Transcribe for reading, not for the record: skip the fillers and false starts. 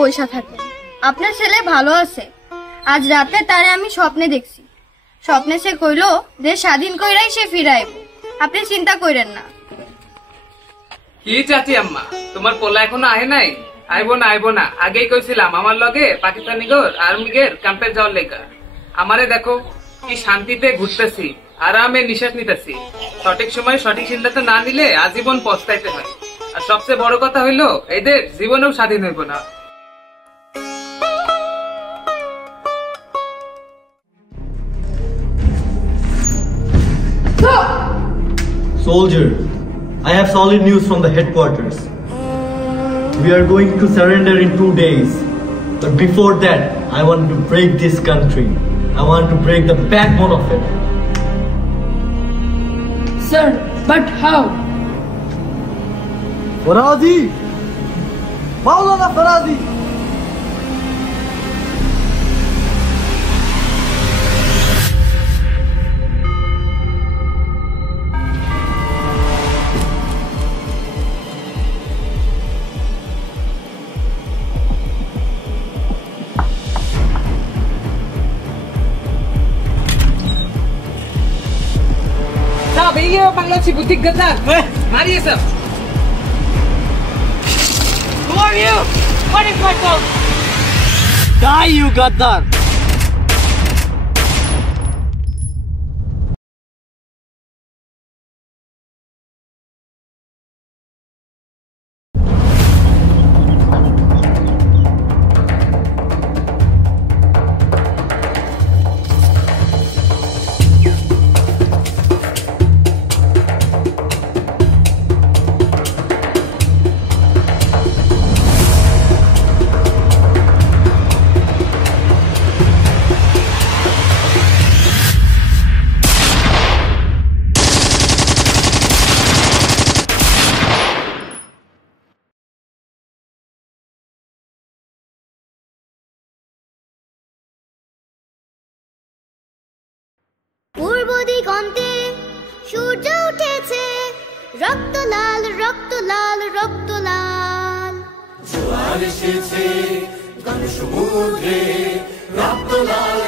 বইসা থাকেন? আপনার ছেলে ভালো আছে। আজ রাতে তারে আমি স্বপ্নে দেখছি। স্বপ্নে সে কইলো দেশ স্বাধীন কইরাই সে ফিরাইব। আপনি চিন্তা কইরেন না। কি চাচি আম্মা, তোমার পোলা এখনো আহে নাই? আইবো না আগেই কইছিলাম আমার লগে পাকিস্তানি আর্মিগের ক্যাম্পে যাওয়ার লেগা। আমারে দেখো কি শান্তিতে ঘুরতেছি, আরামে নিঃশ্বাস নিতেছি। সঠিক সময় সঠিক সিদ্ধান্ত না নিলে আজীবন পস্তাইতে হয়। আর সবচেয়ে বড় কথা হইলো এদের জীবনেও স্বাধীন হইব না। Soldier, I have solid news from the headquarters. We are going to surrender in 2 days. But before that, I want to break this country. I want to break the backbone of it. Sir, but how? Farazi! Maulana Farazi! Iya, Bangladeshi butik gadar. Mari sir. Who are you? What is my fault? Die, you Gaddar! পূর্ব দিগন্তে সূর্য উঠেছে, রক্ত লাল রক্ত লাল রক্ত লাল। জোয়ার এসেছে গণ সমুদ্রে, রক্ত লাল